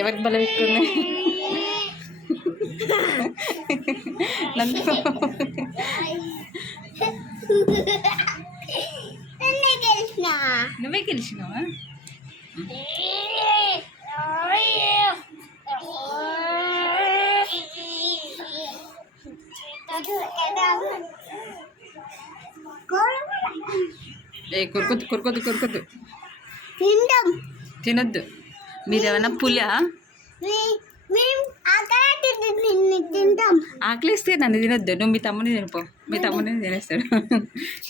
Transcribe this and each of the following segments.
ఎవరికి బలం ఎక్కువ ఉంది? నందు నువ్వే గెలిచినావా? కొరకొద్దు కొరకొద్దు కొరకొద్దు, తినొద్దు. మీరేమన్నా పులా? ఆకలిస్తే నన్ను తినొద్దు. నువ్వు మీ తమ్ముని తినిపో, మీ తమ్ముని తినేస్తాడు.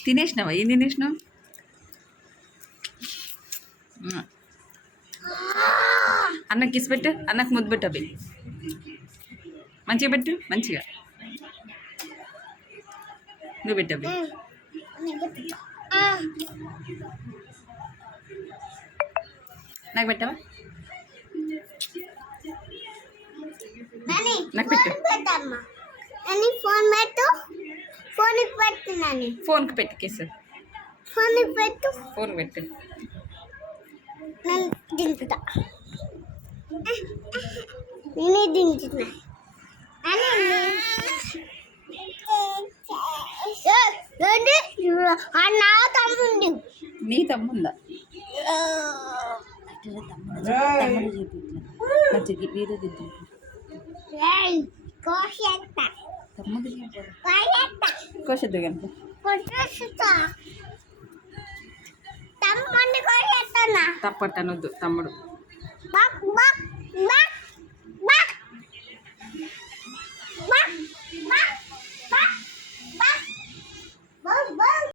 తినేసినావా? ఏం తినేసినావు? అన్నకి కిస్ పెట్టు, అన్నకు ముద్దు పెట్టు. అవి మంచిగా పెట్టు, మంచిగా నువ్వు పెట్టు. అవి నాకు పెట్టవా? నాకు పెట్టు. ఫోన్కి పెట్టు కిస్. ఫోన్ పెట్టు. దించుతా, నేనే దించుతున్నా. నా తమ్ముంది. నీ తమ్ముందా? తమ్ముడు చూపి మంచిగా వీరు తింటు. తమ్ముడు కోసద్దు కనుక తమ్ముడిని కోసేస్తానా? తప్పట్టనొద్దు. తమ్ముడు